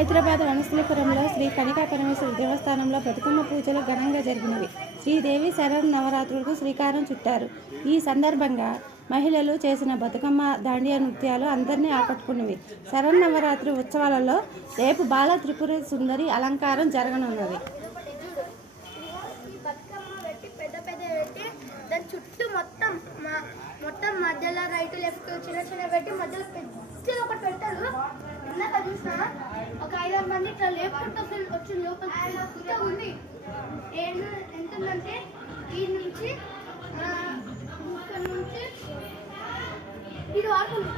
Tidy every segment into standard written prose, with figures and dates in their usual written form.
హైదరాబాద్ వనస్థలిపురంలో శ్రీ కనికా పరమేశ్వరి దేవస్థానంలో బతుకమ్మ పూజలు ఘనంగా జరిగినవి. శ్రీదేవి శరన్నవరాత్రులకు శ్రీకారం చుట్టారు. ఈ సందర్భంగా మహిళలు చేసిన బతుకమ్మ దాండియా నృత్యాలు అందరినీ ఆకట్టుకున్నవి. శరన్నవరాత్రి ఉత్సవాలలో రేపు బాల త్రిపుర సుందరి అలంకారం జరగనున్నది. దాని చుట్టూ మొత్తం మధ్యలో రైట్ లెఫ్ట్ చిన్న పెట్టి మధ్యలో పెద్ద ఒకటి పెడతారు. ఇందాక చూసిన ఒక 5-6 మంది ఇట్లా లేపుకుంటూ వచ్చి లోపల ఉంది. ఎంతుందంటే ఈ నుంచి ఇది వాడుతుంది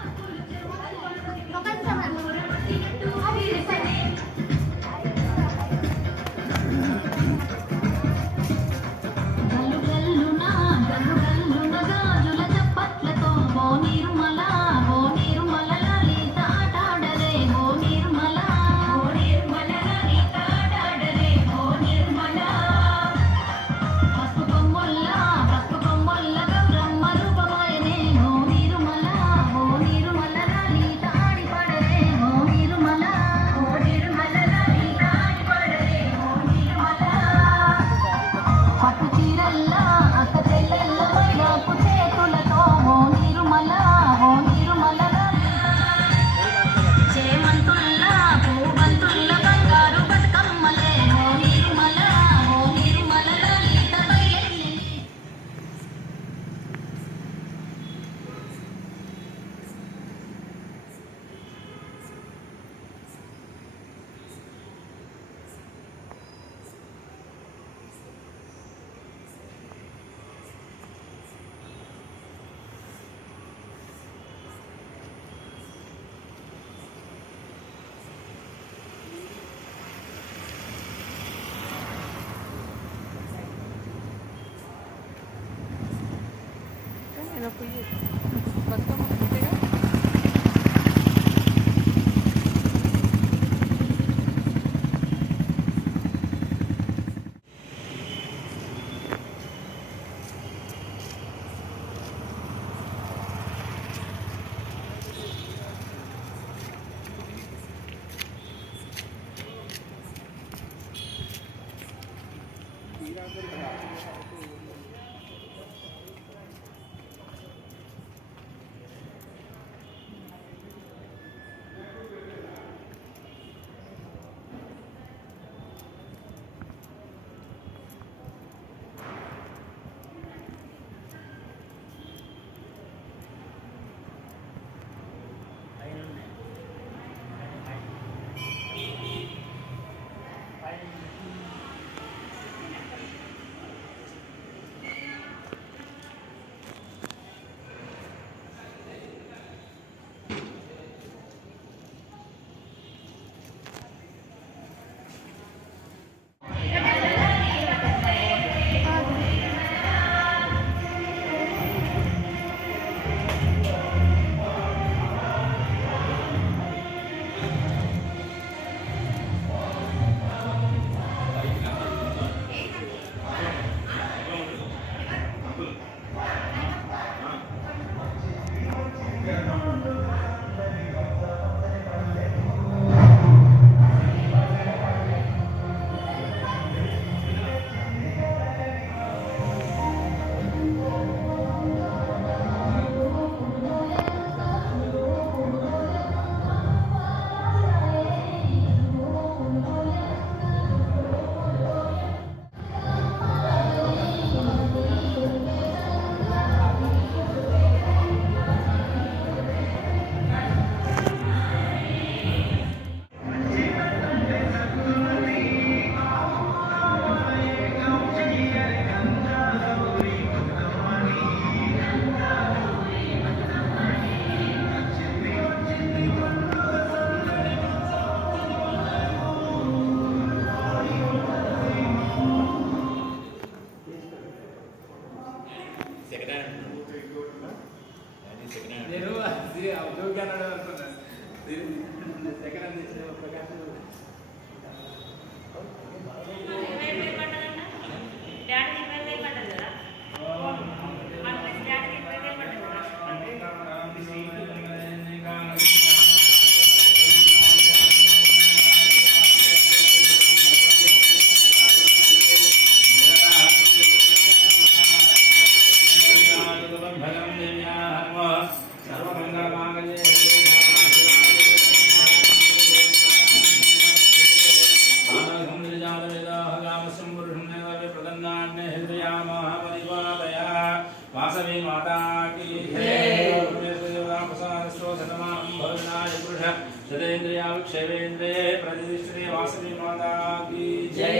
क्षेवेंद्रे प्रतिष्ठिते वासवी माता की जय।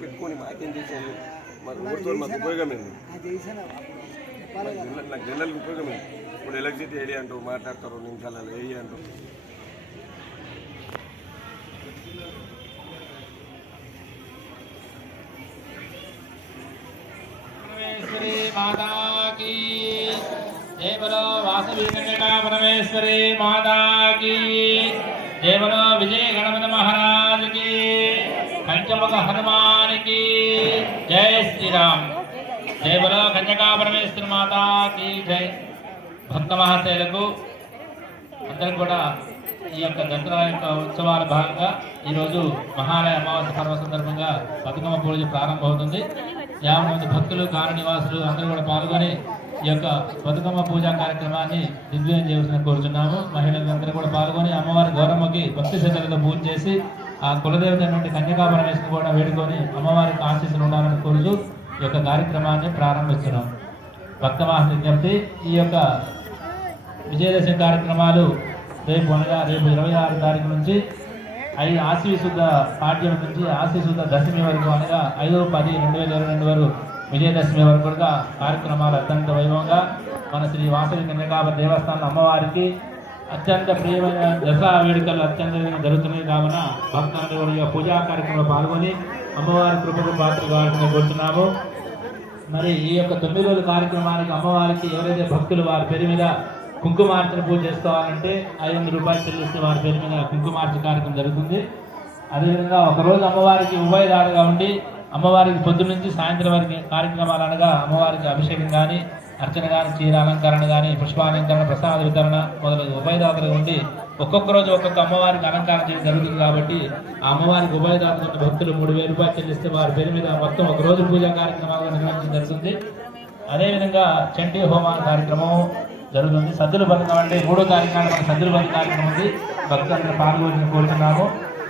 పెట్టుకొని మాకేం చేసాము మాకు ఊరితో మాకు ఉపయోగమైంది నాకు జనరల్కి ఉపయోగమైంది ఇప్పుడు ఎలక్ట్రిసిటీ ఏరియా అంటూ మాట్లాడతారు నిమిషాలలో ఏరియా అంటూ माता की जय बोलो वासवी कन्यका परमेश्वरी माता की जय बोलो विजय गणपति महाराज की पंचमुख हनुमान की जय श्री राम जय बोलो कन्यका परमेश्वरी माता की जय। భక్త మహాశయులకు అందరూ కూడా ఈ యొక్క దసరా యొక్క ఉత్సవాల భాగంగా ఈరోజు మహాలయ అమావాస్య పర్వ సందర్భంగా బతుకమ్మ పూజ ప్రారంభమవుతుంది. 50 మంది భక్తులు కాల నివాసులు అందరూ కూడా పాల్గొని ఈ యొక్క బతుకమ్మ పూజా కార్యక్రమాన్ని దిగ్విజయం చేయవలసిన కోరుతున్నాము. మహిళలందరూ కూడా పాల్గొని అమ్మవారి గౌరమ్మకి భక్తి శ్రద్ధలతో పూజ చేసి ఆ కులదేవత నుండి కన్యకా పరమేశ్వరుని కూడా వేడుకొని అమ్మవారికి ఆశీస్సులు ఉండాలని కోరుతూ ఈ యొక్క కార్యక్రమాన్ని ప్రారంభిస్తున్నాం. భక్త మహాశయ విజ్ఞప్తి, ఈ యొక్క విజయదశమి కార్యక్రమాలు రేపు అనగా రేపు 26 తారీఖు నుంచి ఆశ్వీ శుద్ధ పాడ్యం నుంచి ఆశ్వీ శుద్ధ దశమి వరకు అనగా 5/10/2022 వరకు విజయదశమి వరకు కూడా కార్యక్రమాలు అత్యంత వైభవంగా మన శ్రీ వాసవి కన్యకాపతి దేవస్థానం అమ్మవారికి అత్యంత ప్రియమైన దసరా వేడుకలు అత్యంత జరుగుతున్నాయి. కావున భక్తులందరూ కూడా పూజా కార్యక్రమంలో పాల్గొని అమ్మవారి కృపకు పాత్ర కావాల్సిన కోరుతున్నాము. మరి ఈ యొక్క 9 రోజుల కార్యక్రమానికి అమ్మవారికి ఎవరైతే భక్తులు వారి పేరు మీద కుంకుమార్చన పూజ చేసుకోవాలంటే 500 రూపాయలు చెల్లిస్తే వారి పేరు మీద కుంకుమార్చన కార్యక్రమం జరుగుతుంది. అదేవిధంగా ఒకరోజు అమ్మవారికి ఉభయదారుగా ఉండి అమ్మవారికి పొద్దున్న నుంచి సాయంత్రం వరకు కార్యక్రమాలు అనగా అమ్మవారికి అభిషేకం కానీ అర్చన కానీ చీర అలంకరణ కానీ పుష్పాలంకరణ ప్రసాద వితరణ మొదలగు ఉభయదాతలుగా ఉండి ఒక్కొక్క రోజు ఒక్కొక్క అమ్మవారికి అలంకారం చేయడం జరుగుతుంది. కాబట్టి ఆ అమ్మవారికి ఉభయదాతలు భక్తులు 3000 రూపాయలు చెల్లిస్తే వారి పేరు మీద మొత్తం ఒక రోజు పూజా కార్యక్రమాలు నిర్వహించడం జరుగుతుంది. అదేవిధంగా చండీ హోమాల కార్యక్రమం జరుగుతుంది. సద్దుల బతుకమ్మ అంటే 3వ తారీఖున మన సద్దుల బతుకమ్మ కార్యక్రమం ఉంది. భక్తులందరూ పాల్గొని కోరుతున్నాము.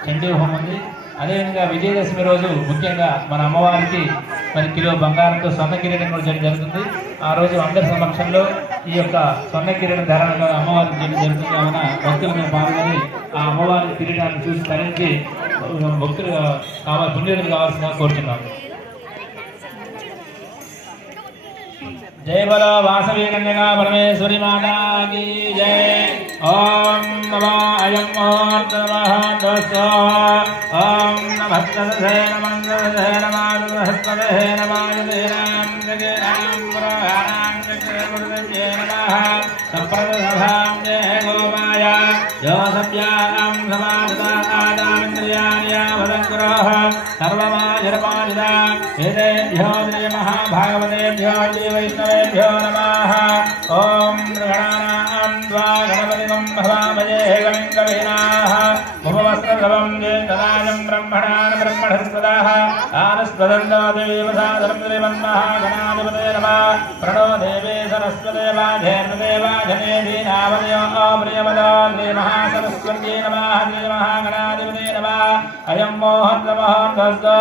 చండీ హోమం ఉంది. అదేవిధంగా విజయదశమి రోజు ముఖ్యంగా మన అమ్మవారికి మరి కిలో బంగారంతో స్వర్ణ కిరీటం కూడా చేయడం జరుగుతుంది. ఆ రోజు అందరి సమక్షంలో ఈ యొక్క స్వర్ణ కిరీటం ధారణగా అమ్మవారికి చేయడం జరుగుతుంది. కావున భక్తులు మేము పాల్గొని ఆ అమ్మవారి కిరీటాన్ని చూసి ధరించి భక్తులు పుణ్యులు కావాల్సిందిగా కోరుతున్నాము. जय बोलो वासवी कन्यका परमेश्वरी माता की जय। ओम नमो अयं मुहूर्तमः ओम नमः तस्यै नमः तस्यै नमः तस्यै नमः जयराम जयराम पुराणां जयमुर्दे नमः संप्रदधां जय गोमाया योसभ्यां समाधता आदामिन्द्रियाणि भदङ्करोः सर्वमाजरमाजिदा वेदेभ्यो महाभागवतेभ्यो वैष्णवेभ्यो नमः। ओम गणानां त्वा गणपतिं भवामहे गणं कवीनाः उपवस्त्रधवं ज्येष्ठराजं ब्रह्मणान् ब्रह्मणस्पदाः आनस्पदन्तो देवसादनं श्रीमन्महागणाधिपतये नमः प्रणो देवे सरस्वते वाधेर्देवाधने दीनावदयो प्रियवदो श्रीमहासरस्वत्यै नमः श्रीमहागणाधिपतये नमः अयं मोहन्तमोहन्तस्तो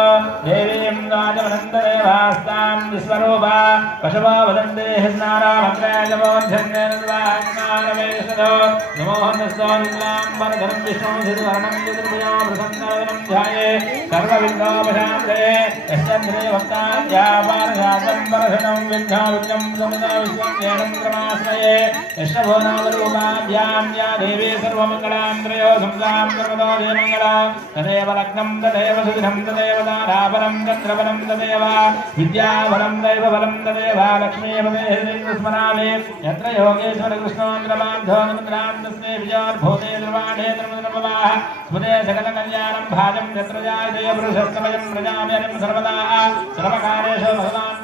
देवीं राजवनन्ददेवास्तां विश्वरूपा पशवो वदन्ते स्नारामन्त्रयजमोऽध्यन्नेनद्वान्नारवेशदो नमोहन्तस्तो निलाम्बरधरं विष्णुं धृतवर्णं चतुर्भुजो प्रसन्नवदनं ध्याये सर्वविघ्नोपशान्तये यश्चन्द्रे भक्तान्यापारजातं परशनं विघ्नविघ्नं समिता विश्वं ज्ञानं क्रमाश्रये यश्वभोनावरूपाभ्यां या देवी सर्वमङ्गलान्त्रयो संसां सर्वतो देवमङ्गला तदेव लग्नं तदेव सुदिनं तदेव दाराबलं चन्द्रबलं तदेव विद्याबलं दैवबलं तदेव लक्ष्मीपते स्मरामि यत्र योगेश्वर कृष्णोन्द्रबान्धो निमन्त्रां तस्मै विजयोर्भूते द्रवाढे द्रमद्रमवाः स्मृते सकलकल्याणं भाजं यत्र जायते पुरुषस्तमयं प्रजाम्यनं सर्वदा सर्वकारेषु भगवान्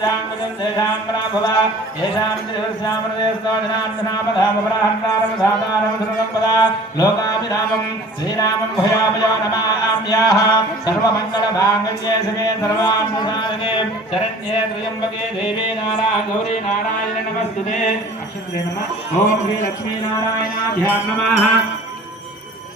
मंगलदा तेषां प्राभवा येषां त्रिवस्यामृतेस्तो जनार्दनापधामपराहन्तारं साधारं ध्रुवम्पदा लोकाभिरामं श्रीरामं भूयामयो नमाम्याः सर्वमङ्गलमाङ्गल्ये शिवे सर्वार्थसाधिके शरण्ये त्र्यम्बके देवी गौरी नारायण नमस्तुते अक्षरे नमः ॐ श्री लक्ष्मीनारायणाभ्यां नमः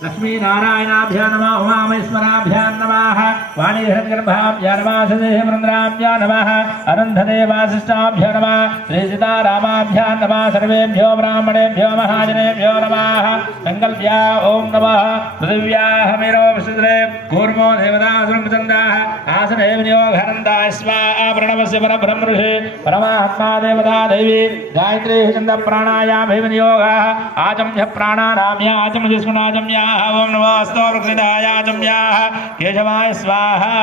लक्ष्मीनारायणाभ्यां नमः उमामहेश्वराभ्यां नमः वाणीहृद्गर्भाभ्यां नमः सदेहवृन्द्राभ्यां नमः अनन्तदेवासिष्ठाभ्यां नमः श्रीसीतारामाभ्यां नमः सर्वेभ्यो ब्राह्मणेभ्यो महाजनेभ्यो नमः सङ्कल्प्या ॐ नमः पृथिव्याः मेरो विशुद्रे कूर्मो देवतासुरमुचन्दाः आसने विनियोगहरन्ता स्वाहा प्रणवस्य परब्रह्म ऋषि परमात्मा देवता दैवी गायत्री छन्दप्राणायामे विनियोगः आचम्य प्राणानाम्य आचम्यस्मनाचम्या ओम नमो स्तोत्रकृतायाचम्याः केशवाय स्वाहा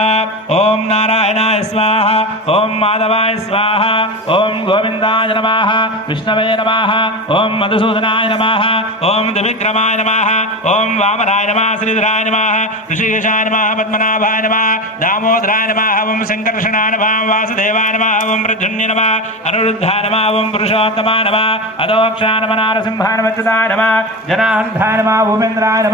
ओम नारायणाय स्वाहा ओम माधवाय स्वाहा ओम गोविन्दाय नमः विष्णवे नमः ओम मधुसूदनाय नमः ओम द्विविक्रमाय नमः ओम वामनाय नमः श्रीधराय नमः ऋषिकेशाय नमः पद्मनाभाय नमः दामोदराय नमः ओम संकर्षणाय नमः वासुदेवाय नमः ओम प्रद्युम्नाय नमः अनिरुद्धाय नमः ओम पुरुषोत्तमाय नमः अदोक्षाय नमः नारसिंहाय नमः अच्युताय नमः जनार्दनाय नमः भूपेन्द्राय नमः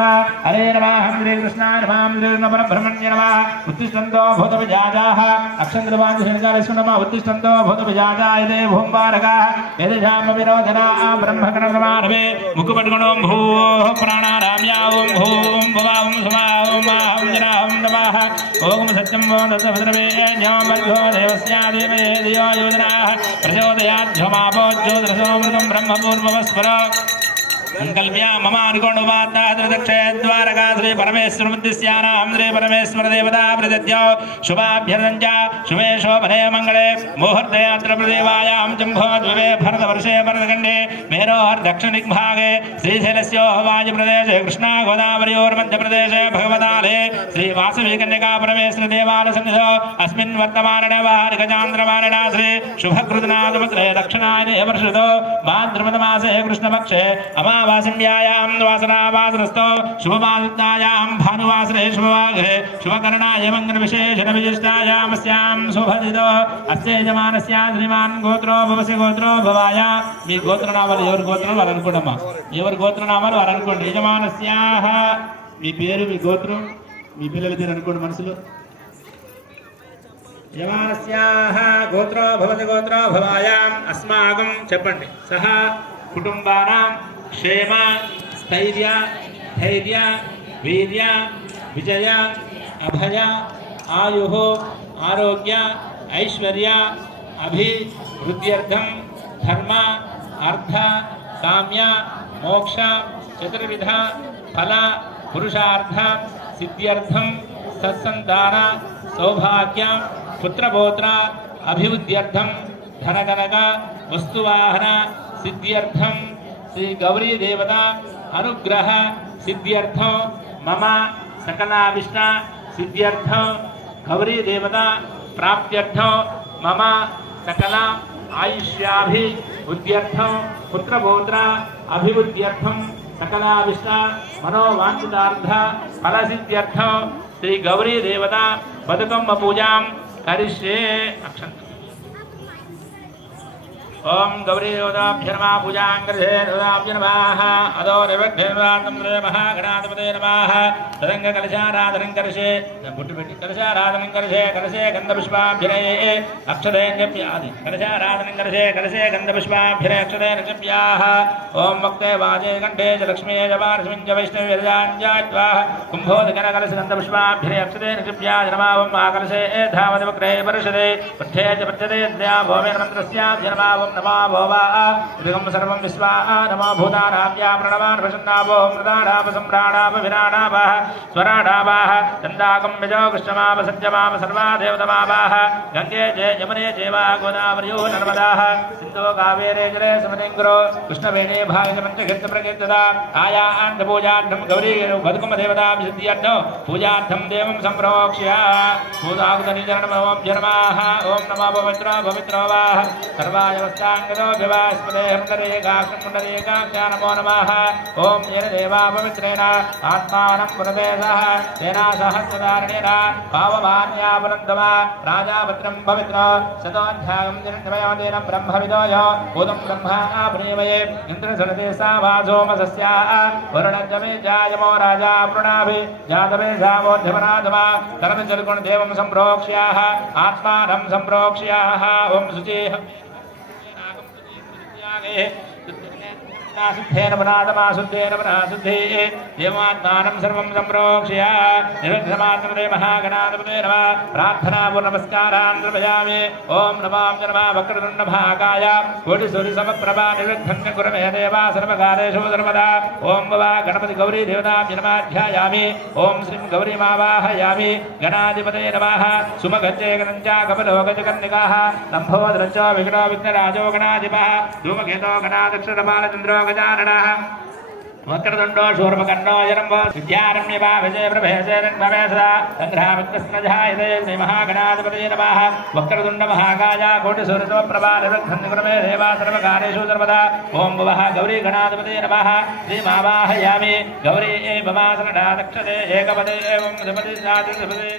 हरे नमः श्री कृष्णाय नमः श्री परब्रह्मण्य नमः उत्तिष्ठन्तो भूतविजाताः अक्षन्द्रवाञ्छिणकालेषु नमः उत्तिष्ठन्तो भूतविजाता यदे भूम्बारकाः यदेषामविरोधनाः ब्रह्मकर्णप्रमाणवे मुखपट्गुणो भूः प्राणाराम्या ॐ भूं भुवां सुमां मां जनां नमः ॐ सत्यं वो दत्तभद्रवे ज्ञामर्घो देवस्या देवये धियो योजनाः प्रचोदयाद्ध्यमापोज्योतिरसोमृतं ब्रह्मपूर्वस्पर संकल्प्या ममानुकोणुपात्ताद्रदक्षयद्वारका श्री परमेश्वरमुद्दिश्यानां श्री परमेश्वर देवता प्रदद्यो शुभाभ्यर्चन शुभे शोभने मङ्गले मुहूर्तयात्र प्रदेवायां जम्भोद्भवे भरतवर्षे भरतखण्डे मेरोर्दक्षिणदिग्भागे श्रीशैलस्य वायुप्रदेशे कृष्णा गोदावर्योर्मध्यप्रदेशे भगवताले श्रीवासवीकन्यका परमेश्वर देवालयसन्निधौ अस्मिन् वर्तमानने वारिकचान्द्रमानिना श्री शुभकृतनाथमुद्रे दक्षिणायने वर्षतो भाद्रपदमासे कृष्णपक्षे अमावास्यायां वासनावासरस्तो शुभमादित्यायां भानुवासरे शुभवाग्रे शुभकरणाय मङ्गलविशेषणविशिष्टायामस्यां शुभदितो अस्य यजमानस्य श्रीमान् गोत्रो भवस्य गोत्रो भवाय మీ గోత్రనామాలు ఎవరి గోత్రం వారు అనుకోండమ్మా ఎవరి గోత్రనామాలు వారు అనుకోండి యజమానస్యాహ మీ పేరు మీ గోత్రం మీ పిల్లల పేరు అనుకోండి మనసులో యజమానస్యాహ గోత్రో భవతి గోత్రో భవాయాం అస్మాకం చెప్పండి సహ కుటుంబానాం क्षेम स्थैर्य धैर्य वीर्य विजय अभय आयुः आरोग्य ऐश्वर्य अभिवृद्ध्यर्थं धर्म अर्थ काम्य मोक्ष चतुर्विध फल पुरुषार्थ सिद्ध्यर्थं सत्सन्तान सौभाग्य पुत्रपौत्र अभिवृद्ध्यर्थं धनकनक वस्तुवाहन सिद्ध्यर्थं श्री गौरी देवता अनुग्रह सिद्ध्यर्थो मम सकलाविष्ट सिद्ध्यर्थो गौरी देवता प्राप्त्यर्थो मम सकल आयुष्याभिवृद्ध्यर्थो पुत्रपौत्र अभिवृद्ध्यर्थं सकलाविष्ट मनोवाञ्छितार्थ फलसिद्ध्यर्थो श्री गौरी देवता बदकम्म पूजां करिष्ये। ओम गौरी देवताभ्य नमः पूजां कर्षे देवताभ्य नमः अदो निवग्धेवातं महागणाधिपते नमः तदङ्गकलशाराधनं कर्षे पुट्टुपेट्टि कलशाराधनं कर्षे कलशे गन्धपुष्पाभ्यरये अक्षतेऽप्यादि कलशाराधनं कर्षे कलशे गन्धपुष्पाभ्यरे अक्षतेऽप्याः ओम वक्ते वाजे कण्ठे च लक्ष्मी च पार्श्वं च वैष्णवीर्याञ्जात्वा कुम्भोदकनकलशगन्धपुष्पाभ्यरे अक्षतेऽप्याः नमः ओम आकलशे धावतिवक्रे वर्षते पठ्ये च पठ्यते द्या भोमेन मन्त्रस्याभ्य नमः ओम नमो भोवा इदं सर्वं विश्वा नमो भूतानाभ्या प्रणवान् प्रसन्नाभो मृदानाभ सम्प्राणाभ विराणाभः स्वराणाभः चन्दाकं विजो कृष्णमाभ सत्यमाभ सर्वा देवतमाभः गङ्गे जय यमुने चैव गोदावर्यो नर्मदाः सिन्धो कावेरे जले समनेङ्गरो कृष्णवेणे भागमन्त्रक्षेत्रप्रकीर्तदा आयान्तपूजार्थं गौरी बदुकमदेवताभिसिद्ध्यर्थं पूजार्थं देवं सम्प्रोक्ष्य भूताकुतनिचरणमोऽभ्य नमः ॐ नमो पवित्रो वाः सर्वाय वस्ताङ्गतो विवास्पदेहं पुण्डरीकाक्षां नमो नमः ॐ येन देवा पवित्रेण आत्मानं पुनते सह तेना सहस्रधारणेन पावमान्यापनन्दमा राजापत्रं पवित्र शतोऽध्यायं दिनद्वयमेन ब्रह्मविदोय भूतं ब्रह्मा प्रेमये इन्द्रसरते सा वासोमसस्या वरुणजमे जायमो राजा प्रणाभि जातवे सावोध्यमनाथमा धर्मजलगुण देवं सम्प्रोक्ष्याः आत्मानं सम्प्रोक्ष्याः ॐ शुचिः शुद्धेन मनादमा शुद्धेन मना शुद्धे देवात्मानं सर्वं सम्प्रोक्ष्य निरुद्धमात्मने महागणाधिपते नमः प्रार्थनापूर्णनमस्कारान् समर्पयामि ॐ नमो नमः वक्रतुण्डमहाकाय कोटिसूर्यसमप्रभा निरुद्धं कुरु मे देवा सर्वकारेषु सर्वदा ॐ वा गणपति गौरी देवताभ्य नमः ध्यायामि ॐ श्रीं गौरीमावाहयामि गणाधिपते नमः सुमगञ्जे गणञ्चा कपलो गजकन्निकाः लम्भोदरश्च विघ्नो विघ्नराजो गणाधिपः धूमकेतो गणाध्यक्षरमालचन्द्रो गजाननः वक्रतुण्डो शूर्पकर्णो जरम्बो विद्यारण्यवा विजय प्रभेशेनभवेशदा सङ्ग्रामित्रस्नजायते श्रीमहागणाधिपतये नमः वक्रतुण्डमहाकाय कोटिसूर्यसमप्रभा निरुद्धन्निकुरमे देवा सर्वकारेषु सर्वदा ॐ भवः गौरी गणाधिपतये नमः श्रीमावाहयामि गौरी एवमासनडा दक्षते एकपदे एवं द्विपदे साधिपदे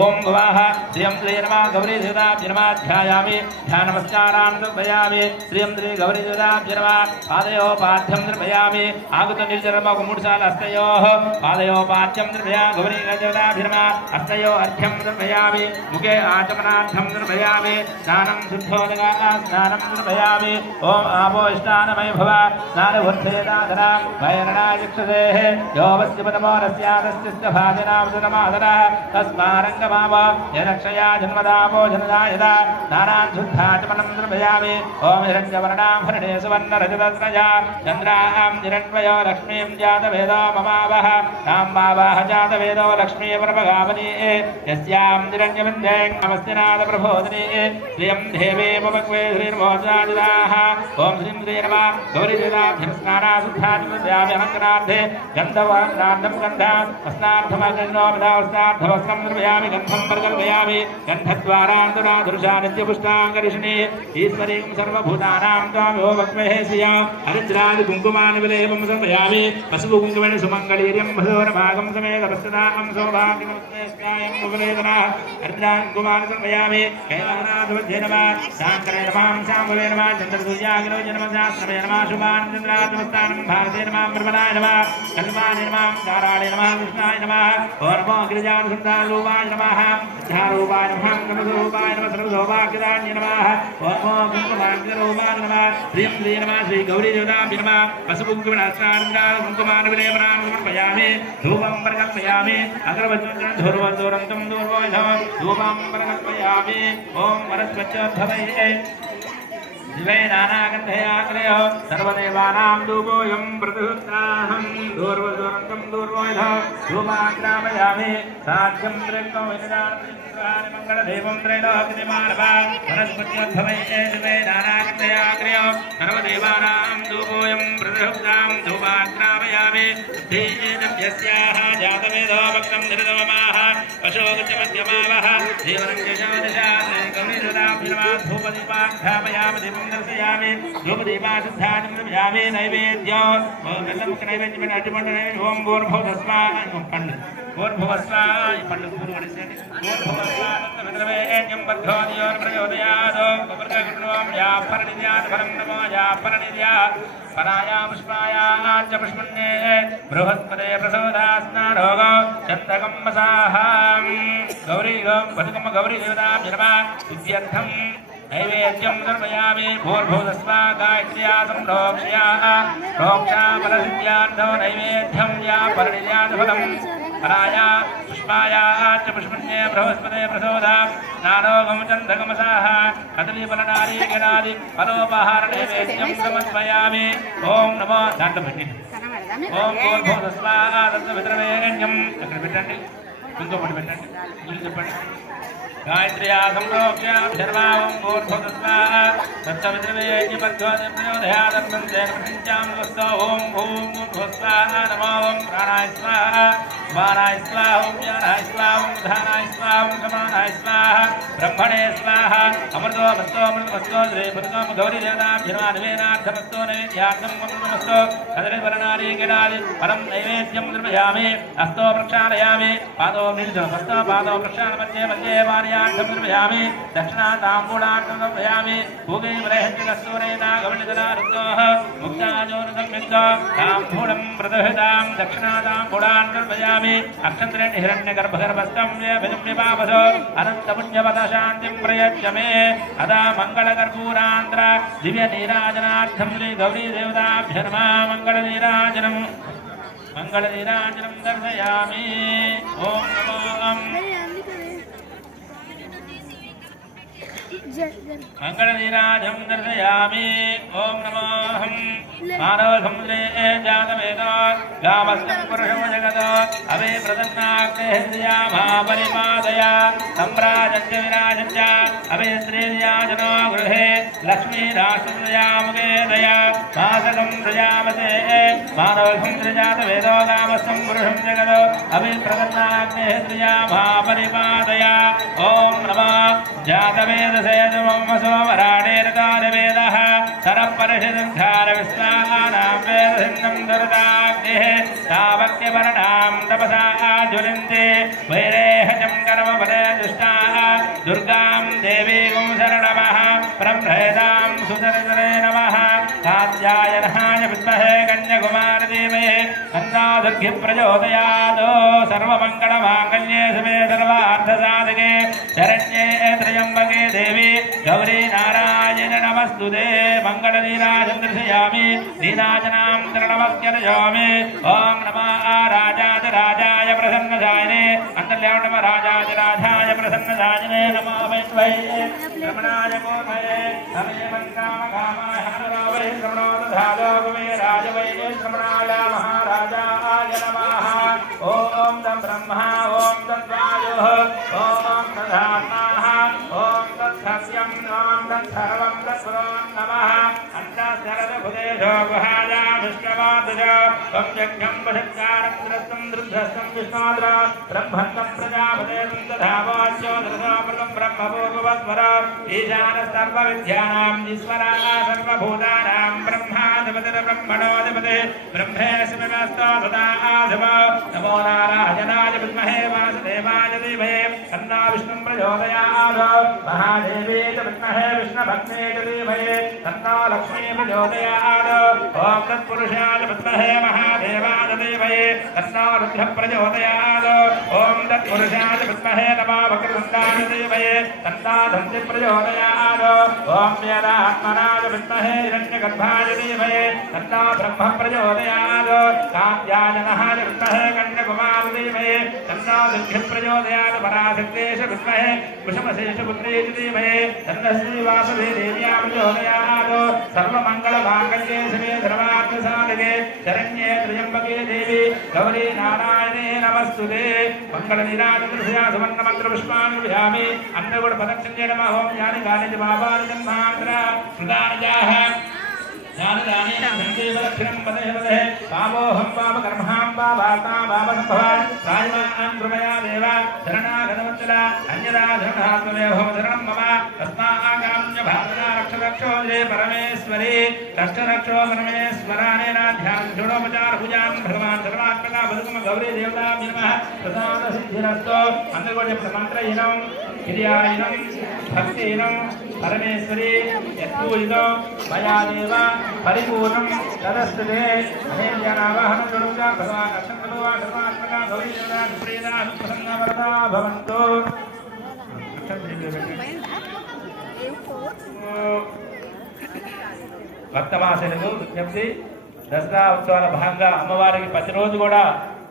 ॐ भवः श्रियं श्री नमः गौरी देवताभ्य नमः ध्यायामि ध्यानमस्कारान् समर्पयामि श्रियं श्री गौरी देवताभ्य नमः पादयोः पाद्यं समर्पयामि आगत निर्जनमो मूढसाल हस्तयोः पादयोः पाद्यं समर्पयामि गौरी देवताभ्य नमः हस्तयोः अर्घ्यं समर्पयामि मुखे आचमनार्थं समर्पयामि स्नानं शुद्धोदका स्नानं समर्पयामि ॐ आपो इष्टानमय भव स्नानवृद्धेदाधनां वैरणायक्षसेः योऽवस्य पदमोरस्यादस्य भाजनावसनमादनः तस्मारङ्गमाव यदक्षया जन्मदापो जनदायदा नानान् शुद्धाचमनं समर्पयामि ॐ हिरण्यवर्णाभरणे सुवर्णरजतस्रजा चन्द्रां निरण्वयो लक्ष्मीं जातवेदो ममावः तां मावः जातवेदो लक्ष्मी प्रभगावनी यस्यां निरण्यविन्द्ये नमस्तिनाथप्रबोधिनी श्रियं देवे ममक्वे श्रीर्मोजादिदाः ॐ श्रीं श्री नमः गौरीदेवताभ्यं स्नानाशुद्धाचमनयामि अहङ्करार्धे गन्धवान्नार्धं गन्धान् अस्नार्थमग्नो विधावस्नार्थवस्त्रं निर्वयामि गन्धं प्रकल्पयामि गन्धद्वारान्तुना धुरुषा नित्यपुष्टाङ्गरिषिणी ईश्वरीं सर्वभूतानां त्वामिहो वक्महे श्रिया हरिद्रादि कुङ्कुमानि विलेपं समर्पयामि पशुकुङ्कुमेन सुमङ्गलीर्यं भसोरभागं समेत वस्तुदाहं सौभाग्यमुत्तेष्टायं उपवेदना हरिद्रादि कुङ्कुमानि समर्पयामि कैलासनाथमध्ये नमः शाङ्करे नमः शाम्भवे नमः चन्द्रसूर्याग्रवे नमः शास्त्रवे नमः शुभान् चन्द्रात्मस्थानं भारते नमः निर्मलाय नमः कल्पाय नमः दाराळे नमः कृष्णाय नमः ओर्मो गिरिजानुसुन्दारूपाय नमः ध्यारूपाय नमः नमस्रूपाय नमः सर्वसौभाग्यदान्य नमः ओर्मो कुङ्कुमाग्ररूपाय नमः श्रीं श्री नमः श्री गौरी देवताभ्य नमः पशुकुङ्कुमान् समर्पयामि धूपं प्रकल्पयामि अग्रवज्रं धूर्वदूरन्तं दूर्वोधं धूपं प्रकल्पयामि ॐ वरस्वच्योद्धवये दिवे नानागन्धयाग्रयो सर्वदेवानां धूपोऽयं प्रतिहुत्ताहं दूर्वदूरन्तं दूर्वोधं धूपाग्रापयामि साध्यं त्रिक्तो मङ्गलदेवं त्रैलोक्यमानवा वनस्पत्योद्धवये दिवे नानागन्धयाग्रयो सर्वदेवानां धूपोऽयं प्रतिहुत्तां धूपाग्रापयामि यस्याः जातवेदो भक्तं निरतममाः पशोगत्यमध्यमावः जीवनं यशोदशा गौरीदेवताभ्यः धूपदीपाघ्रापयामि दीपं दर्शयामि धूपदीपाशुद्धानं समर्पयामि नैवेद्यो नैवेद्यमेन अट्टिपण्डु नैवेद्य ओं भूर्भुवस्वा भूर्भुवस्वा पण्डु भूर्भुवस्वा भूर्भुवस्वा तत्त्वमित्रवेद्यं बद्धोदियोर्प्रचोदयात् कृण्वं या परनिद्यात् फलं नमो या परनिद्या पराया पुष्पाया च पुष्पन्ये बृहस्पते प्रसोदास्नारोगो चन्द्रकं वसाहां गौरी बतुकं गौरी देवताभ्यो नमः सिद्ध्यर्थं नैवेद्यं समर्पयामि भूर्भुवस्वा गायत्र्या सम्प्रोक्ष्या प्रोक्षा फलसिद्ध्यार्थो नैवेद्यं या परनिद्यात् फलं पराया पुष्पाया च पुष्पन्ये बृहस्पते प्रसोदा नारोगं चन्द्रकमसाः कदलीफलनारीकेणादि फलोपहार नैवेद्यं समर्पयामि ओम नमो दांडपेट्टि ओम भूर्भुवस्वाः तत्सवितृण्यं अక్కడ పెట్టండి ఇంకొకటి పెట్టండి మీరు చెప్పండి गायत्र्या सम्प्रोक्ष्य शर्वां भूर्भुवस्वाः तत्सवितृण्यं ओम भूं भूर्भुवस्वाः नमो ओम प्राणाय स्वाहा वाराय स्वाहा ओम ज्ञानाय स्वाहा ओम धानाय स्वाहा ओम समानाय स्वाहा ब्रह्मणे स्वाहा अमृतो मस्तो श्री भुतकं गौरी देवताभ्यो नैवेद्यार्थमस्तो नैवेद्यार्थं नमस्तो कदलीफलनारी केणादि फलं नैवेद्यं निर्मयामि हस्तो प्रक्षालयामि पादो निर्जलमस्तो पादो प्रक्षालमध्ये मध्ये पानीयार्थं निर्मयामि दक्षिणाताम्बूलार्थं निर्मयामि भूगे वलयहञ्चकस्तूरेणागमनितनारुक्तोः मुक्ताजोनसंयुक्तो ताम्बूलं प्रदहितां दक्षिणाताम्बूलान् निर्मयामि अक्षन्द्रेण हिरण्यगर्भगर्भस्थं विपावसो अनन्तपुण्यपदशान्तिं प्रयच्छ मे अदा मङ्गलकर्पूरान्ध्र दिव्यनीराजनार्थं श्री गौरी देवताभ्यो नमः मङ्गलनीराजनं दर्शयामि ॐ नमो मंगलनीराजं दर्शयामि ओम नमो मानवसमुद्रे जातवेदो गामस्तं पुरुषो जगतो अवे प्रसन्नाग्नेन्द्रिया महापरिपादया सम्राजन्य विराजञ्च अवे श्रीर्याजनो गृहे लक्ष्मीराष्ट्रदया मुखे दया मासकं प्रजामसे मानवसमुद्रे जातवेदो गामस्तं पुरुषं जगतो अवे प्रसन्नाग्नेन्द्रिया महापरिपादया ओम नमः जातवेदसे सोमराणेरतारवेदः सरपरिषदन्धारविस्वाहानां वेदसिन्नं दुर्दाग्निः तावक्यवर्णां तपसा ज्वलन्ते वैरेहचं कर्मफले दुष्टाः दुर्गां देवीं शरणमः ब्रह्महेदां सुदर्शने नमः कात्यायनाय विद्महे कन्याकुमारीधीमहि तन्नो प्रचोदयात् सर्वमङ्गलमाङ्गल्ये शिवे सर्वार्थसाधके शरण्ये त्र्यम्बके देवी गौरी नारायण नमस्तुते मंगलनीराजं दर्शयामि नीराजनां नमस्करिष्यामि ओम नमः राजाय प्रसन्नदायिने अंतर्याम राजाय प्रसन्नदायिने नमः वै रमणाय गोमये हरे मंकामकामाय हररावै रमणोदधादो गोमे राजवै रमणाय महाराजाय नमः ओम तम ब्रह्मा ओम तद्वायुः ओम तदात्मा ओम तत्सत्यं ओम तत्सर्वं तत्पुरुषं नमः अन्तःशरदभुदेशो गुहाया विष्णवादज त्वं यज्ञं वषट्कारं द्रष्टुं दृद्धस्तं विष्णोद्र ब्रह्मन्तं प्रजापतेनं तथावाच्यो दृढोऽमृतं ब्रह्मपूर्वस्वर ईशानः सर्वविद्यानां ईश्वरः सर्वभूतानां ब्रह्माधिपतिर्ब्रह्मणोऽधिपतिः ब्रह्मेऽस्मिन्नस्तो सदा आधिप नमो नारायणाय विद्महे वासुदेवाय धीमहि तन्नो विष्णुं प्रचोदयात् महादेवी च विद्महे विष्णुभक्ते च धीमहि तन्नो लक्ष्मी प्रचोदयात् ॐ तत्पुरुषाय विद्महे महादेवाय धीमहि तन्नो रुद्रः प्रचोदयात् ॐ तत्पुरुषाय विद्महे नमः वक्रतुण्डाय धीमहि तन्नो धन्वन्तरिः प्रचोदयात् ॐ वेदात्मनाय विद्महे हिरण्यगर्भाय धीमहि तन्नो ब्रह्म प्रचोदयात् कात्यायनाय विद्महे कन्याकुमारीधीमहि धीमहि तन्नो दुर्गः प्रचोदयात् पराशक्तेश विद्महे कुसुमशेषपुत्रे धीमहि तन्नः श्रीवासुदेव्या प्रचोदयात् सर्वमङ्गलमाङ्गल्ये शिवे सर्वार्थसाधके शरण्ये त्र्यम्बके देवी गौरी नारायणे नमस्तुते मङ्गलनीराजदर्शया सुवर्णमन्त्रपुष्पाणि विधामि अन्नगुणपदक्षिण्ये नमः ओं यानि कानि च पापानि जन्मान्तरा कृतानिजाः ज्ञानदानेन धनदेवलक्षणं पदे पापोऽहं पापकर्महां पापात्मा पापसम्भवा राजमानं प्रमया देव शरणागतवत्सला अन्यदा शरणात्ममेव शरणं मम तस्माकाम्य भावना रक्षरक्षो जय परमेश्वरी कष्टरक्षो परमेश्वरानेन ध्यानोपचार पूजां भगवान् सर्वात्मका बदुकम गौरी देवताभ्यो नमः प्रसादसिद्धिरस्तु अन्नकोटि मंत्रहीनं क्रियाहीनं भक्तिहीनं परमेश्वरी यत्पूजितो मया देव परिपूर्णं तदस्तुते अहेन्द्यनावाहनं गुरुजा भगवान् अक्षन्तलोवा धर्मात्मका गौरी देवता सुप्रियदा अनुप्रसन्नवरदा भवन्तु భక్తమాసలకు విజ్ఞప్తి దసరా ఉత్సవాల భాగంగా అమ్మవారికి ప్రతి రోజు కూడా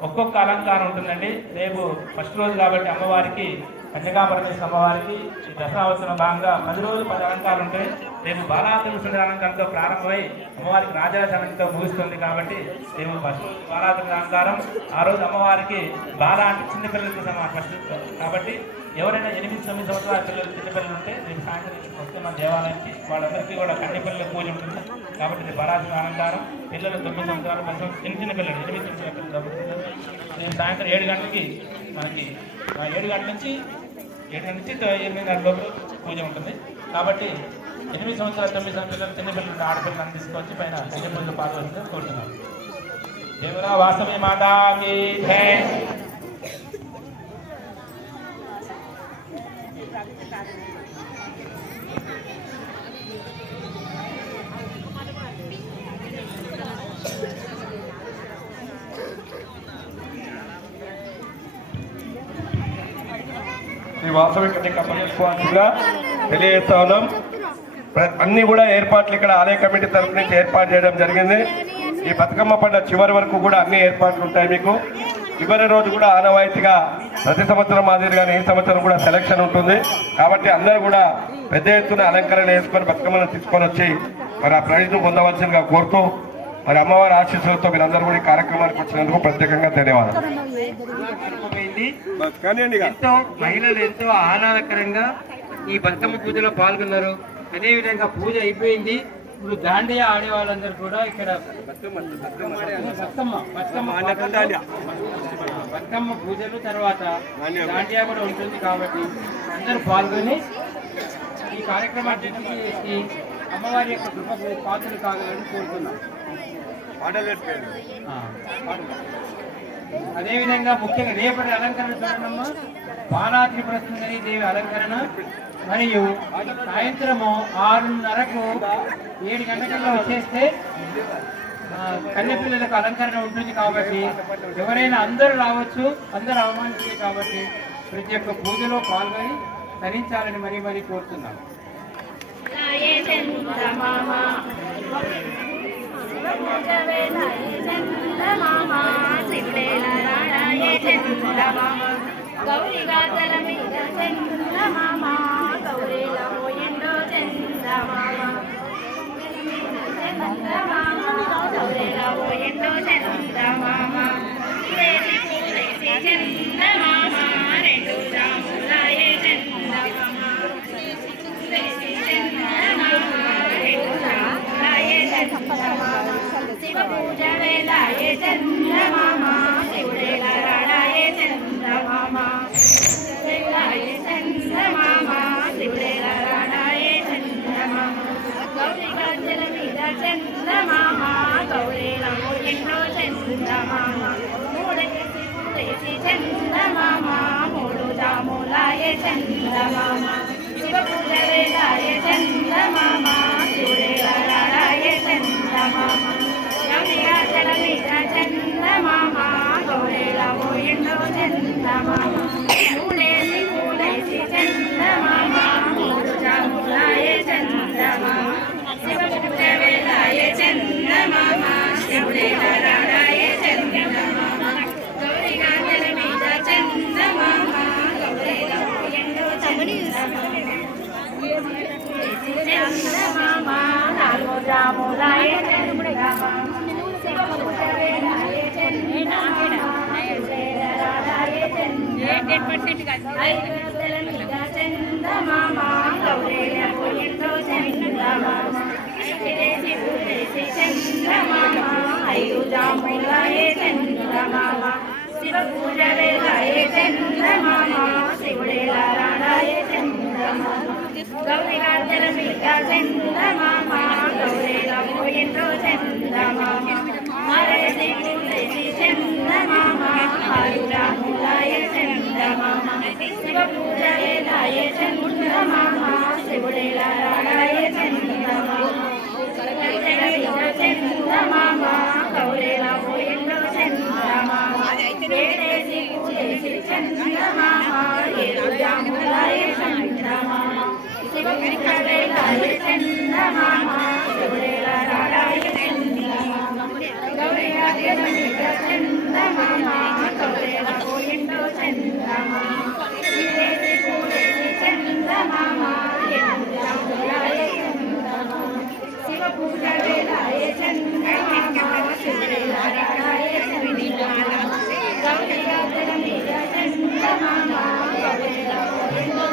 ఒక్కొక్క అలంకారం ఉంటుందండి. రేపు ఫస్ట్ రోజు కాబట్టి అమ్మవారికి కన్యకాపరమేశ్వర అమ్మవారికి ఈ దసరా ఉత్సవం భాగంగా 10 రోజులు 10 అలంకారాలు ఉంటాయి. రేపు బాలాత్రి అలంకారంతో ప్రారంభమై అమ్మవారికి రాజాచరణతో ముగుస్తుంది కాబట్టి రేపు ఫస్ట్ బాలాత్రి అలంకారం. ఆ రోజు అమ్మవారికి బాల అంటే చిన్నపిల్లలకి ఫస్ట్ కాబట్టి ఎవరైనా 8-9 సంవత్సరాల పిల్లలు చిన్నపిల్లలు ఉంటే రేపు సాయంత్రం వస్తున్న దేవాలయానికి వాళ్ళందరికీ కూడా కన్యపిల్లల పూజ ఉంటుంది కాబట్టి రేపు బాలాత్రి అలంకారం. పిల్లలు 9 సంవత్సరాలు 10 సంవత్సరాలు చిన్న పిల్లలు 8 సంవత్సరాల పిల్లలు రేపు సాయంత్రం 7 గంటలకి మనకి 7 గంటల నుంచి 8 గంటల లోపల పూజ ఉంటుంది కాబట్టి 8 సంవత్సరాలు 9 సంవత్సరాలు చిన్న పిల్లలు ఆడపిల్లలను తీసుకొచ్చి పైన చిన్న పూజలు పాల్గొంటుందని కోరుతున్నాను. దేవరా వాసవి మాతాకి జై. ఈ వాసవి కన్యకా పరమేశ్వరుగా తెలియజేస్తా ఉన్నాం. అన్ని కూడా ఏర్పాట్లు ఇక్కడ ఆలయ కమిటీ తరఫు నుంచి ఏర్పాటు చేయడం జరిగింది. ఈ బతుకమ్మ పండుగ చివరి వరకు కూడా అన్ని ఏర్పాట్లు ఉంటాయి. మీకు చివరి రోజు కూడా ఆనవాయితీగా ప్రతి సంవత్సరం మాదిరిగానే ఈ సంవత్సరం కూడా సెలక్షన్ ఉంటుంది కాబట్టి అందరూ కూడా పెద్ద ఎత్తున అలంకరణ వేసుకొని బతుకమ్మను తీసుకొని వచ్చి మరి ఆ ప్రైజ్ను పొందవలసిందిగా కోరుతూ మరి అమ్మవారి ఆశీస్సులతో మీరందరూ కూడా ఈ కార్యక్రమానికి వచ్చినందుకు ప్రత్యేకంగా ధన్యవాదాలు. ఎంతో మహిళలు ఎంతో ఆహ్లాదకరంగా ఈ బతుకమ్మ పూజలో పాల్గొన్నారు. అదేవిధంగా పూజ అయిపోయింది. ఇప్పుడు దాండియా ఆడే వాళ్ళందరూ కూడా ఇక్కడ బతుకమ్మ పూజలు తర్వాత దాండియా కూడా ఉంటుంది కాబట్టి అందరూ పాల్గొని ఈ కార్యక్రమానికి అమ్మవారి యొక్క కృప పాత్రలు కావాలని కోరుతున్నాం. అదేవిధంగా ముఖ్యంగా రేపటి అలంకరణ చూడమ్మా బాలాత్రి ప్రస్తుతం దేవి అలంకరణ మరియు సాయంత్రము 6:30కు 7 గంటలలో వచ్చేస్తే కన్యపిల్లలకు అలంకరణ ఉంటుంది కాబట్టి ఎవరైనా అందరూ రావచ్చు, అందరూ ఆహ్వానించారు కాబట్టి ప్రతి ఒక్క పూజలో పాల్గొని ధరించాలని మరీ మరీ కోరుతున్నాం. గౌరీ గాతల మీద చంద్రమామ గౌరీల పోయిందో చంద్రమామ గౌరీల పోయిందో చంద్రమామ చంద్రమామ 2 జాములాయే చంద్రమామ శివ పూజ వేలాయే చంద్రమామ శివుడేల రాడాయే చంద్రమామ వేలాయే చంద్రమామ శివుడేల రాడాయే చంద్రమామ గౌరీ గజ్జల మీద చంద్రమామ గౌరీల ఎన్నో చంద్రమామ మూడేసి పూలేసి చంద్రమామ 3 జాములాయే చంద్రమామ శివ పూజ వేలాయే చంద్రమామ శివుడేల రాడాయే చంద్రమామ గౌరీగాజల మీద చంద్రమామ గౌరీల పోయిందో చంద్రమామ మూడేసి పూలేసి చంద్రమామ 3 జాములాయే చంద్రమామ శివ పూజ వేలాయే చంద్రమామ శివుడేల రాడాయే చంద్రమామ గౌరీగాజల మీద చంద్రమామ గౌరీల పోయిందో చంద్రమామ చంద్రమామ 4 జాములాయే చంద్రమామ శివ పూజ వేలాయే చంద్రమామ శివుడేల రాడాయే చంద్రమామ 5 గజ్జల మీద చంద్రమామ గౌరీల పోయిందో చంద్రమామ మూడేసి పూలేసి చంద్రమామ 5 జాములాయే చంద్రమామ శివ పూజ వేలాయే చంద్రమామ శివుడేల రాడాయే చంద్రమామ గౌరీగాజల మీద చంద్రమామ గౌరీల పోయిందో చంద్రమామ 6 పూలేసి చంద్రమామ 6 జాములాయే చంద్రమామ శివ పూజ వేలాయే చంద్రమామ శివుడేలా రాడాయే చందమామ చందమామ కౌలేలా పోయిందో చందమామ ఏడేసి పూజేసి చందమామ ఏడు జాములాయే చందమామ శివపుత్రుడేలాయే చందమామ శివుడేలా రాడాయే చందమామ గౌరీలా మీద చందమామ కౌలేలా పోయిందో చందమామ ఏడేసి పూజేసి చందమామ ఏడు జాములాయే శివపుత్రుడేలాయే చందమామ శివుడేలా రాడాయే చందమామ గౌరీలా మీద చందమామ కౌలేలా పోయిందో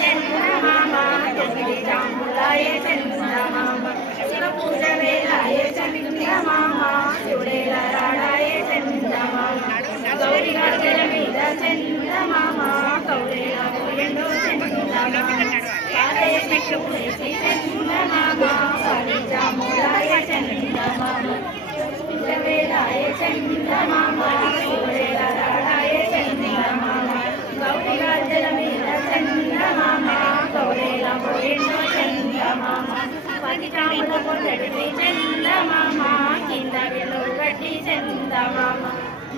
చందమామ జగతి జాములాయే చందమామ శివ పూజ వేలాయే చందమామ శివుడేలా రాడాయే చందమామ గౌరీగా జల మీద చందమామ కౌలేలా పోయిందో చందమామ ఆదేశికు పూజి చందమామ పడి జాములాయే చందమామ పూజ వేలాయే చందమామ శివుడేలా రాడాయే చందమామ గౌరీగా జల మీద చందమామ కౌలేలా పోయిందో చందమామ పది జాముల పొదటి చందమామ కింద వెలు గట్టి చందమామ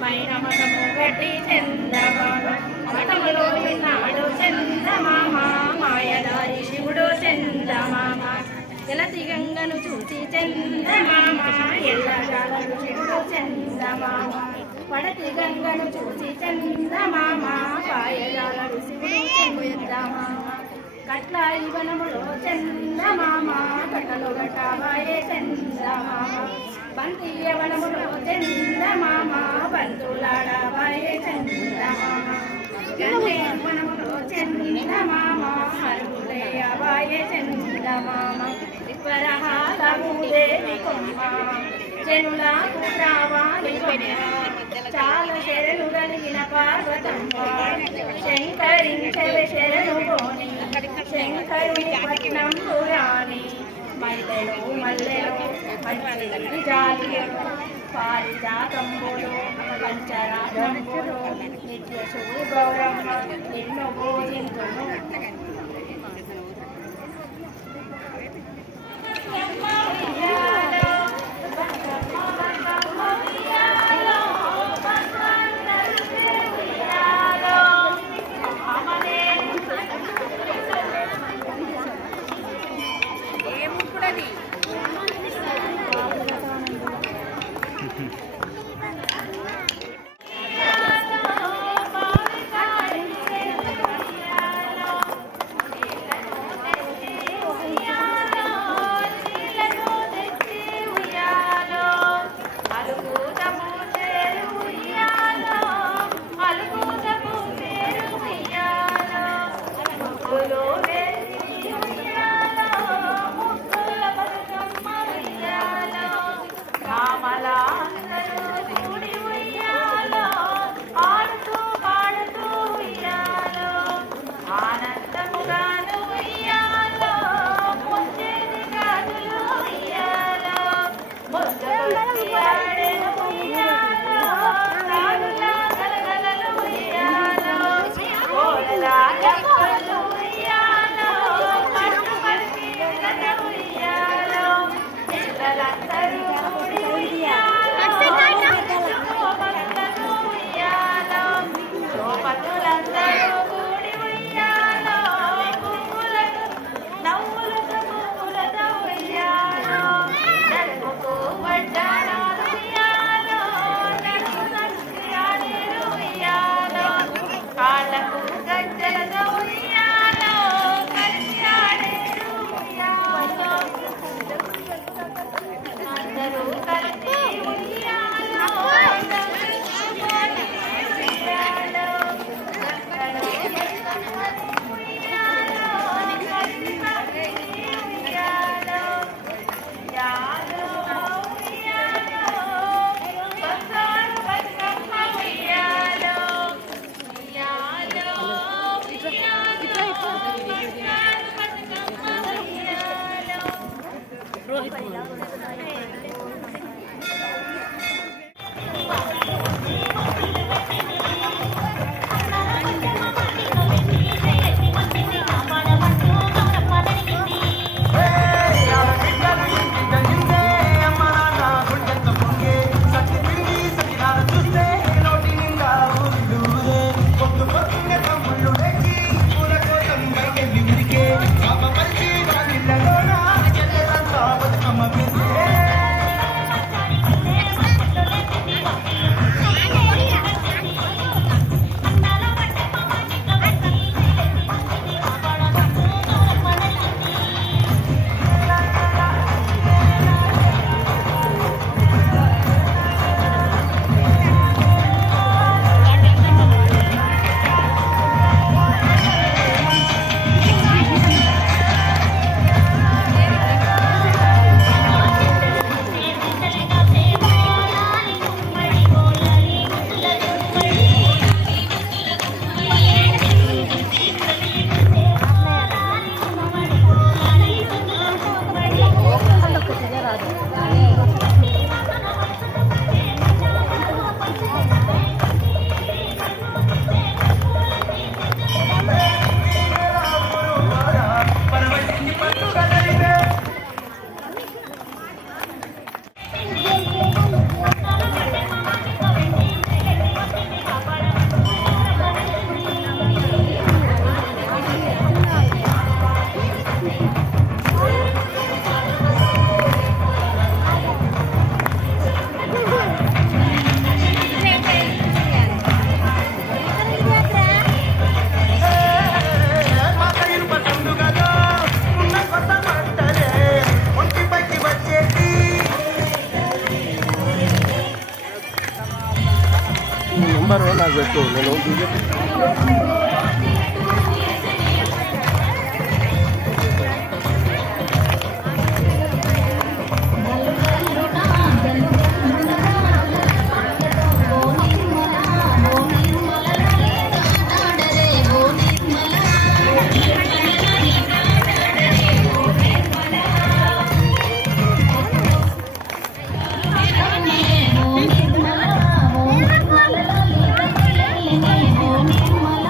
మైన మఠము గట్టి చందమామ మఠములో విన్నాడు చందమామ మాయదారి శివుడు చందమామ ఎలతి గంగను చూసి చందమామ ఎల్లగాలను శివుడు చందమామ పడతి గంగను చూసి చందమామ పాయగాలను శివుడు చందమామ కట్ల ఇవనములో చందమామ కట్టలు గట్టవాయే చందమామ బంతి యవనములో చందమామ బంతులాడవాయే చందమామ గంటే వనములో చందమామ హరుగులేయవాయే చందమామ విపరహాలము దేవి కొమ్మ జనుల రావాలి చాలా శరణు కలిగిన పార్వతమ్మ శంకరించవే శరణు పోని శంకరుని పట్నం పురాణి మల్లెలు మల్లెలు మంచి జాలియలు పారిజాతంబులు పంచరాజంబులు నిత్య శుభగౌరమ్మ నిన్ను పూజించును పెట్టు నేను నిర్మల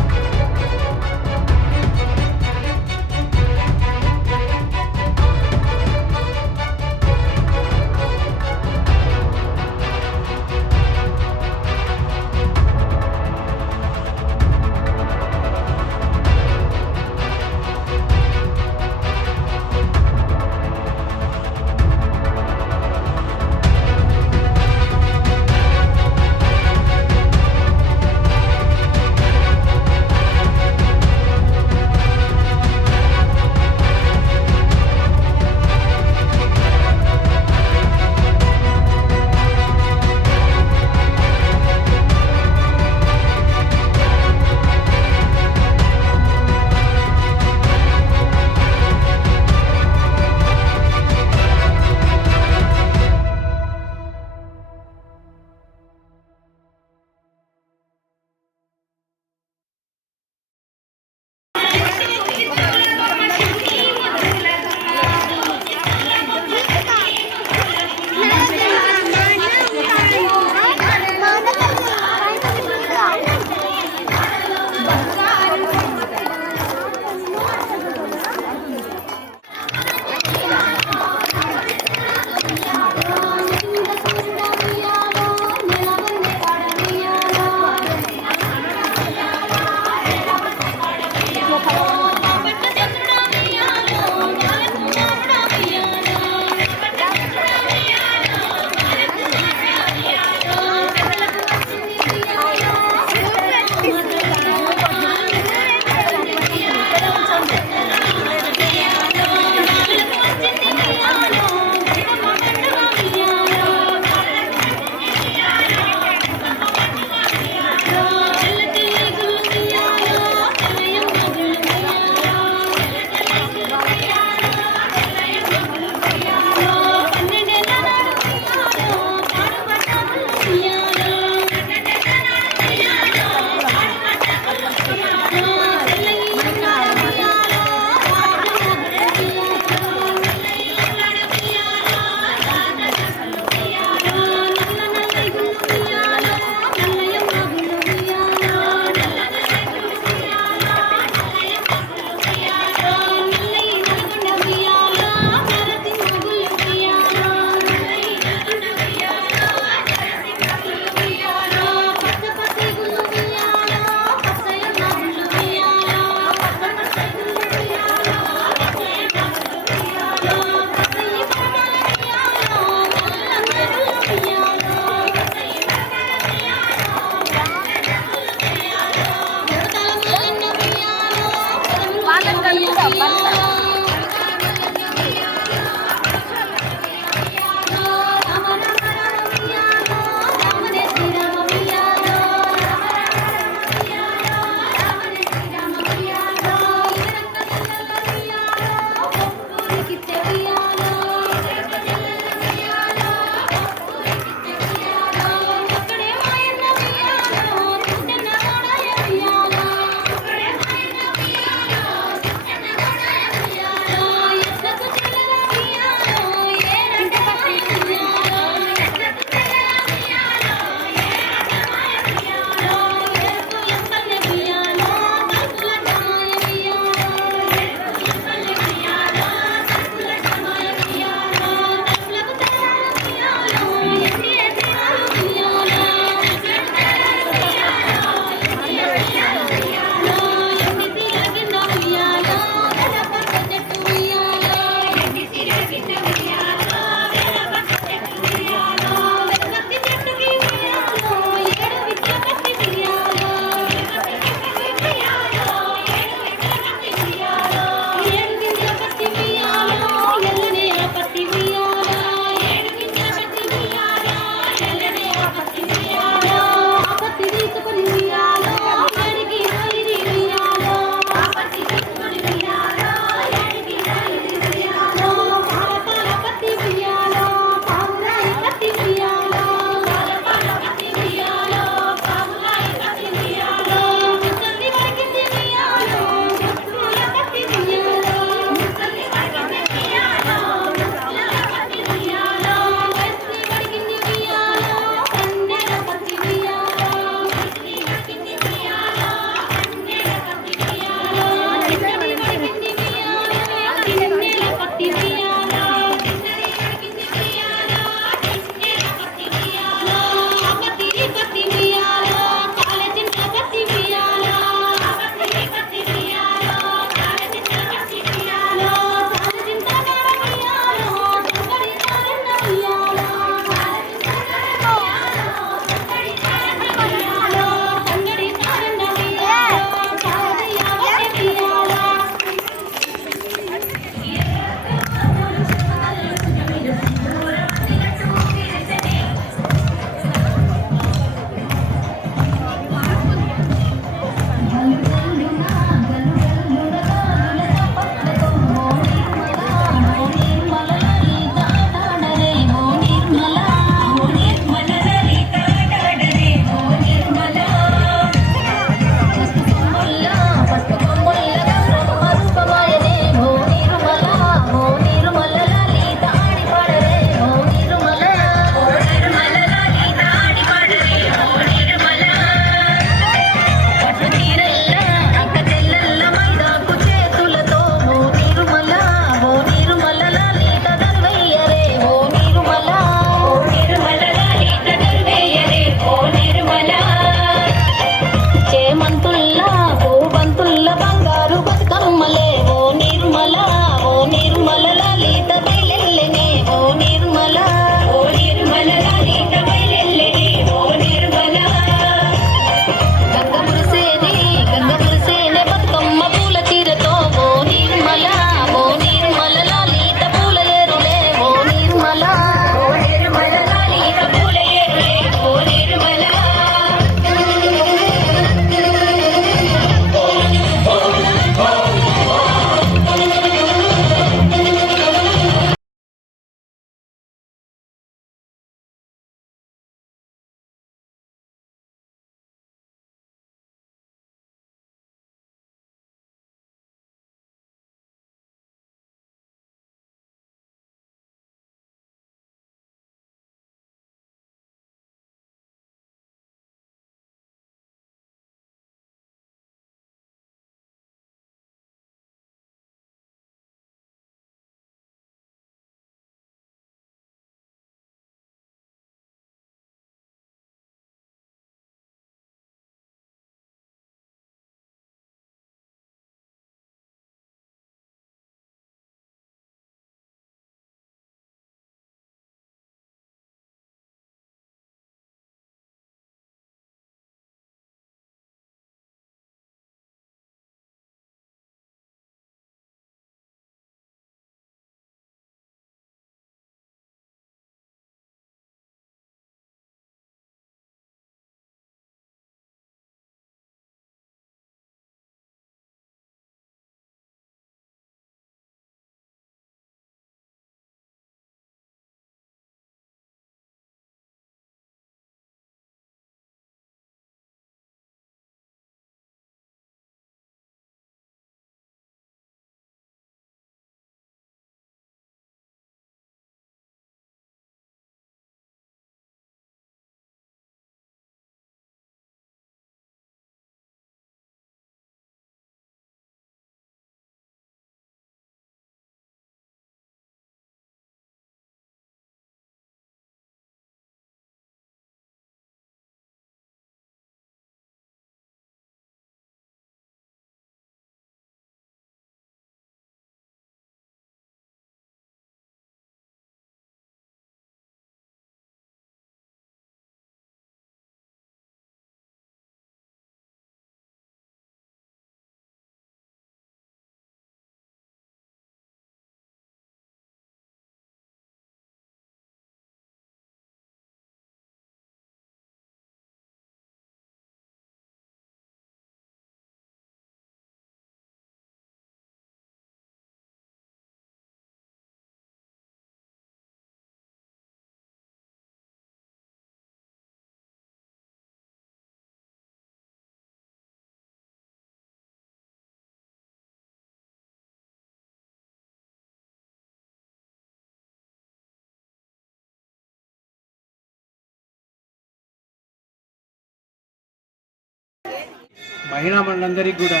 మహిళా మండలందరికీ కూడా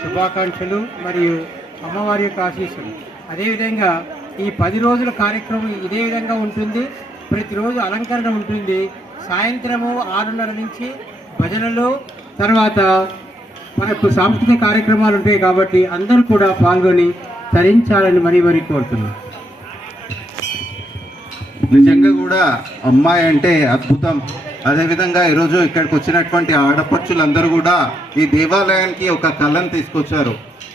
శుభాకాంక్షలు మరియు అమ్మవారి యొక్క ఆశీస్సులు. అదేవిధంగా ఈ 10 రోజుల కార్యక్రమం ఇదే విధంగా ఉంటుంది. ప్రతిరోజు అలంకరణ ఉంటుంది. సాయంత్రము 6:30 నుంచి భజనలు, తర్వాత మనకు సాంస్కృతిక కార్యక్రమాలు ఉంటాయి. కాబట్టి అందరూ కూడా పాల్గొని తరించాలని మరీ కోరుతున్నాను. నిజంగా కూడా అమ్మాయి అంటే అద్భుతం. అదేవిధంగా ఈరోజు ఇక్కడికి వచ్చినటువంటి ఆడపడుచులందరూ కూడా ఈ దేవాలయానికి ఒక కళను తీసుకొచ్చారు.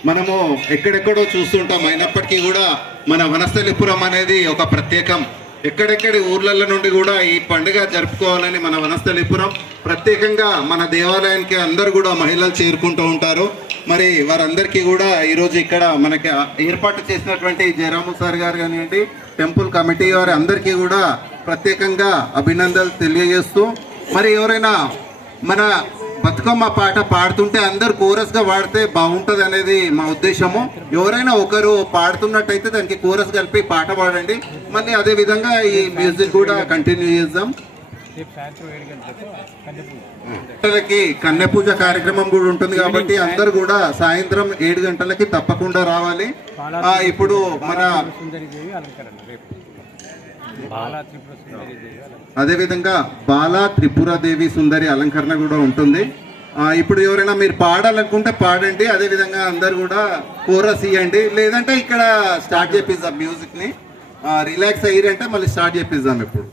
మనము ఎక్కడెక్కడో చూస్తుంటాం, అయినప్పటికీ కూడా మన వనస్థలిపురం అనేది ఒక ప్రత్యేకం. ఎక్కడెక్కడి ఊర్లలో నుండి కూడా ఈ పండుగ జరుపుకోవాలని మన వనస్థలిపురం ప్రత్యేకంగా మన దేవాలయానికి అందరూ కూడా మహిళలు చేరుకుంటూ ఉంటారు. మరి వారందరికీ కూడా ఈరోజు ఇక్కడ మనకి ఏర్పాటు చేసినటువంటి జయరాము సార్ గారు కానివ్వండి, టెంపుల్ కమిటీ వారి అందరికీ కూడా ప్రత్యేకంగా అభినందనలు తెలియజేస్తూ, మరి ఎవరైనా మన బతుకమ్మ పాట పాడుతుంటే అందరు కోరస్గా పాడితే బాగుంటుంది అనేది మా ఉద్దేశము. ఎవరైనా ఒకరు పాడుతున్నట్టయితే దానికి కోరస్ కలిపి పాట పాడండి. మళ్ళీ అదే విధంగా ఈ మ్యూజిక్ కూడా కంటిన్యూ చేద్దాం. కన్య పూజ కార్యక్రమం కూడా ఉంటుంది కాబట్టి అందరు కూడా సాయంత్రం 7 గంటలకి తప్పకుండా రావాలి. ఇప్పుడు మన అదేవిధంగా బాలా త్రిపురదేవి సుందరి అలంకరణ కూడా ఉంటుంది. ఇప్పుడు ఎవరైనా మీరు పాడాలనుకుంటే పాడండి. అదేవిధంగా అందరు కూడా కోరస్ ఇవ్వండి. లేదంటే ఇక్కడ స్టార్ట్ చేపిద్దాం మ్యూజిక్ని. రిలాక్స్ అయ్యారంటే మళ్ళీ స్టార్ట్ చేపిద్దాం ఇప్పుడు.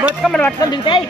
బతుకమ్మలు పట్టుకొని దిగుతాయి.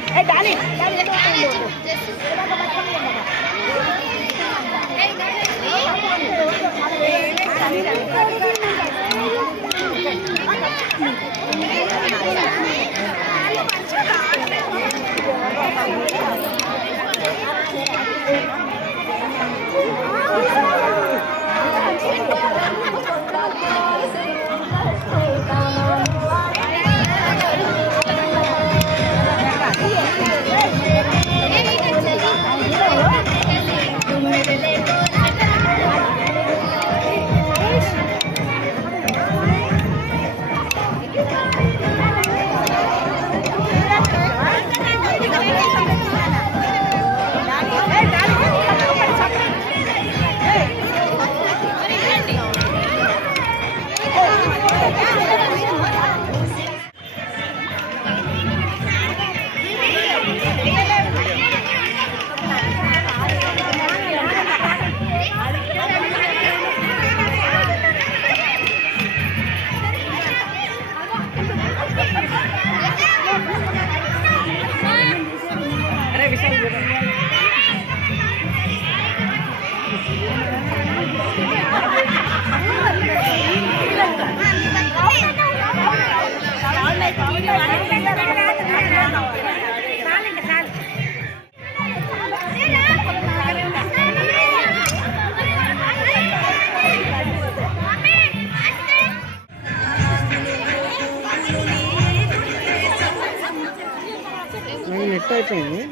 నెట్ అయిపోయింది.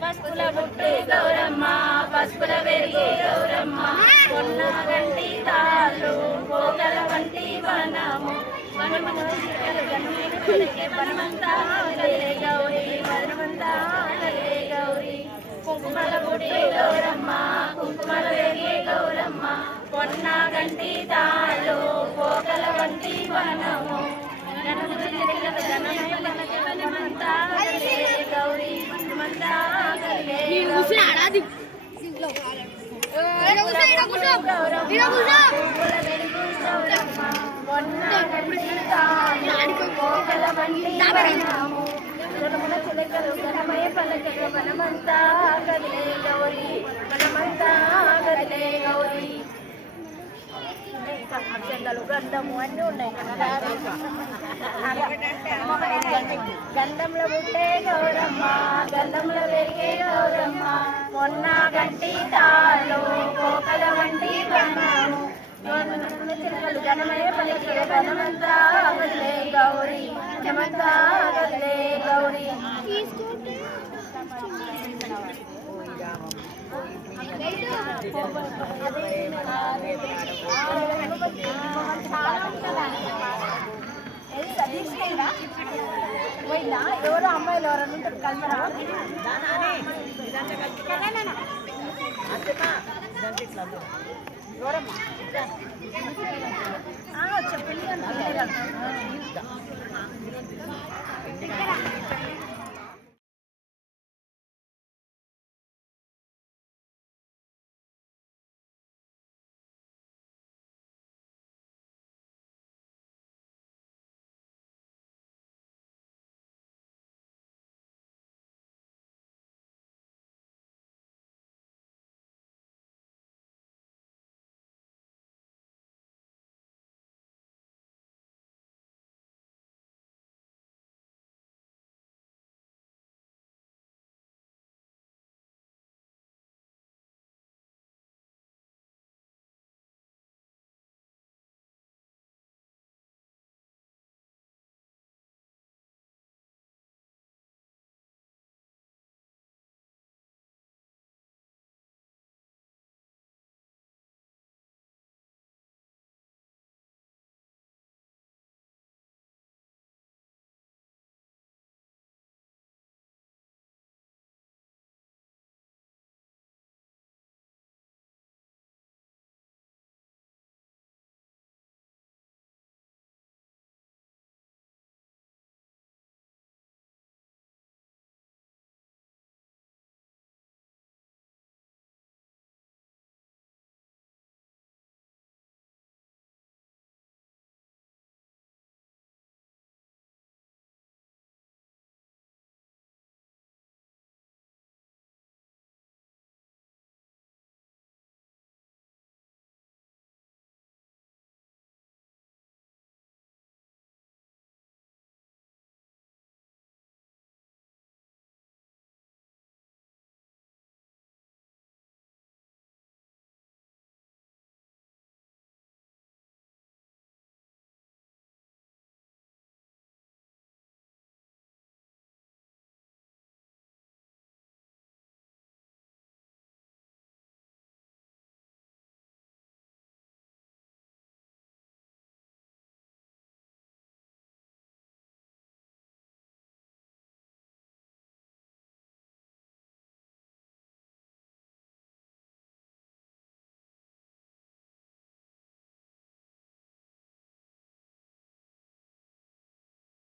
పసుపుల బుట్టి గౌరమ్మ పసుపుల వెరిగి గౌరమ్మ కొన్న గంటి తాళ్ళు పోగల వంటి వనము వనమును వనమంతా గౌరీ వనమంతా గౌరీ కుంకుమల బుట్టి గౌరమ్మ కుంకుమల వెరిగి గౌరమ్మ కొన్న గంటి తాళ్ళు పోగల వంటి వనము గౌరీ వనమంతా కదిలే గౌరీ వనమంతా కదిలే గౌరీ అక్షంతలు గంధము అన్నీ ఉన్నాయి గంధంలో పుట్టే గౌరమ్మ గంధంలో పెరిగే గౌరమ్మ మొన్న గంటి తాళ్ళు కోకల వంటి బంగారు చిలుకలు గణమయ పలికే గణమంతా వదిలే గౌరీ గణమంతా వదిలే గౌరీ పోయిందా ఎవరో అమ్మాయిలు ఎవరన్నా ఉంటారు కలరా చెప్పండి